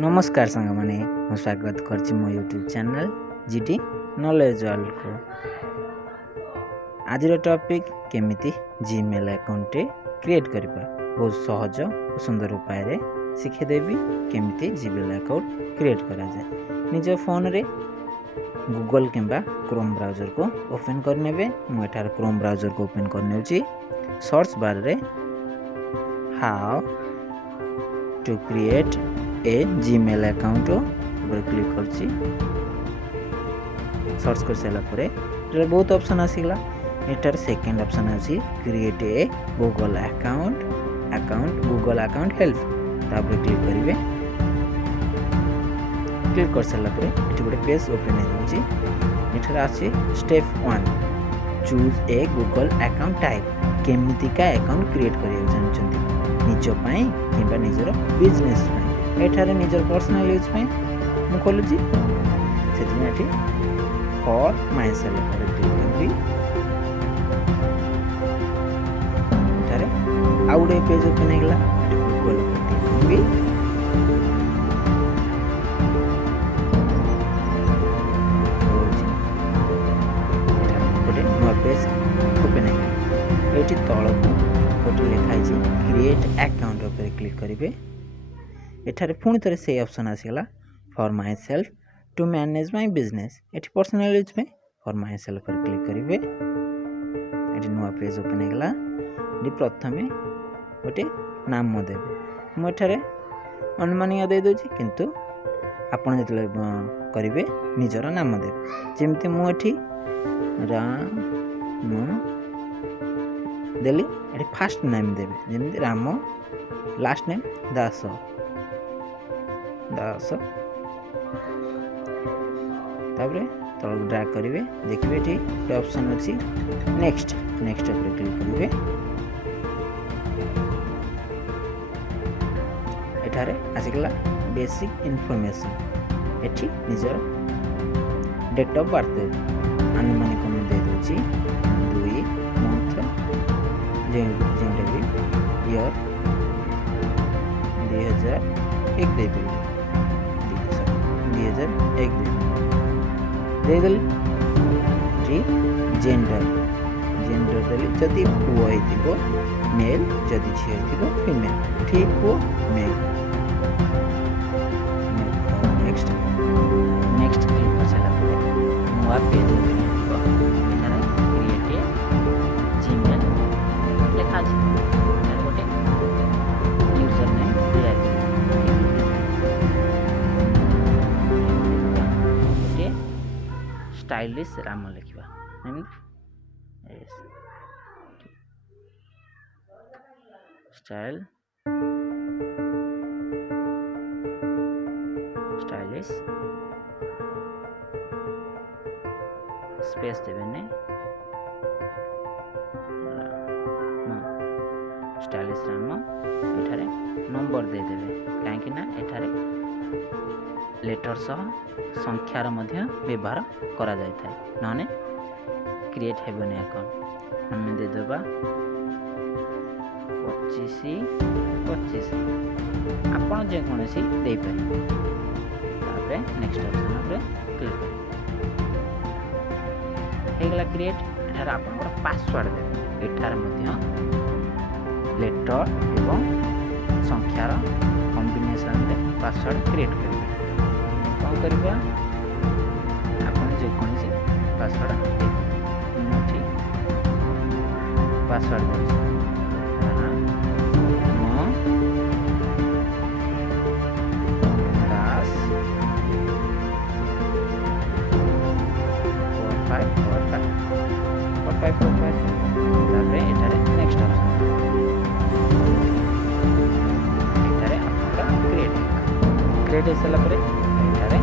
नमस्कार सांग माने मो स्वागत करछि मो YouTube channel GD knowledge world को। आज टॉपिक केमिति जीमेल अकाउंट क्रिएट करबा बहुत सहज और सुंदर उपाय रे सिखे देबी केमिति जीमेल अकाउंट क्रिएट करा जाए। निज फोन रे गूगल किंबा क्रोम ब्राउजर को ओपन कर नेबे। मो एठार क्रोम ब्राउजर को ओपन कर नेउची। सर्च बार रे how to create a Gmail account ऊपर क्लिक करछि। सर्च कर सारा परे एटा बहुत ऑप्शन आसीगला। एटार सेकंड ऑप्शन आसी create a Google account Google account help तापर क्लिक करिवे। क्लिक कर सारा परे एठी गोटे पेज ओपन हो जाउछि। एठार आसी step 1 choose a Google account type. केमिति का अकाउंट क्रिएट करिया जानछन्ती निज पई किबा निजर बिजनेस पई। एठारे निजर पर्सनल यूज पे मु खोलुची सेति एठी फॉर माय सेल्फ पर क्लिक करबी। एठारे आउडे पेज ओपन हेगला गूगल पर क्लिक करबी। गोटे नुआ पेज ओपन हेगला। एठी तळकु गोटे लिखा छै क्रिएट अकाउंट पर क्लिक करिवे। एठारे पुणी थरे से ऑप्शन आसीगला for myself to manage my business. एठी पर्सनल यूज पे फॉर माय सेल्फ पर क्लिक करिवे। एठी नुआ पेज ओपन हेगला। डी प्रथमे गोटे नाम देबे। मो एठारे अनुमानिया दे दोछि किंतु आपण जतले करिवे निजर नाम देबे। जेमति मो एठी राम देली एठी फर्स्ट नेम देबे जेमति राम लास्ट नेम दास तापरे तल ड्रैग करिवे। देखिबे एठी ऑप्शन अछि नेक्स्ट पर क्लिक करिवे। एठारे आसिगला बेसिक इन्फॉर्मेशन। एठी निजर डेट ऑफ बर्थ अनुमानिक हम दे दोछि 2 मंथ जेंटे भी ईयर 2001 दे दे 2001 दे देली। जेंडर देली जदि पुओ हेतिबो मेल जदि झियो हेतिबो फीमेल। ठीक पुओ मेल। नेक्स्ट क्लिक कर सारा परे नुआ पेज ओपन हेतिबो। एठारे क्रिएट जीमेल लिखा छै। एठारे गोटे यूजर नेम दिया छै। स्टाइलिश राम लिखा स्टाइलिश स्पेस देवे ने स्टाइलिश राम। एठारे नंबर दे देवे काहेकि ना एठारे लेटर सह संख्यार मध्य व्यवहार करा जाय थाए नने क्रिएट हेबने अकाउंट। हम दे देबा 25 आपण जे कोनसी दे पारे। तापरे नेक्स्ट ऑप्शन पर क्लिक करिवे। हेगला क्रिएट। एठार आपण पासवर्ड देबे। एठार मध्य लेटर एवं संख्यार कॉम्बिनेशन रे पासवर्ड क्रिएट करिवे। कौन करबा आपण जे कोनसी पासवर्ड देबे। पासवर्ड देबे दास 4545 तापरे एटारे नेक्स्ट ऑप्शन एटारे आपन क्रिएट हेसला परे एटारे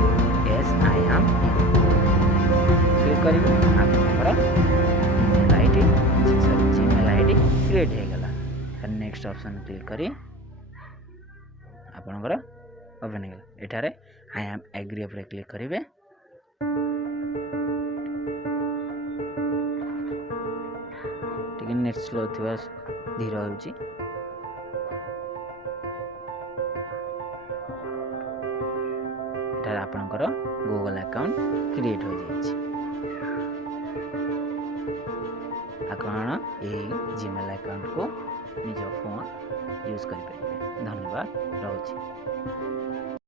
यस आई एम क्लिक करिवे। आपनकर जीमेल आईडी क्रिएट हे गला। नेक्स्ट ऑप्शन क्लिक करी आपनकर ओपन हे गला। एटारे आई एम एग्री पर क्लिक करिवे। टिके नेट स्लो थिवा धीर होउची। एठार आपणकर गूगल अकाउंट क्रिएट हो जाइए। आपण यही जीमेल अकाउंट को निज फोन यूज करें। धन्यवाद। रहुछि।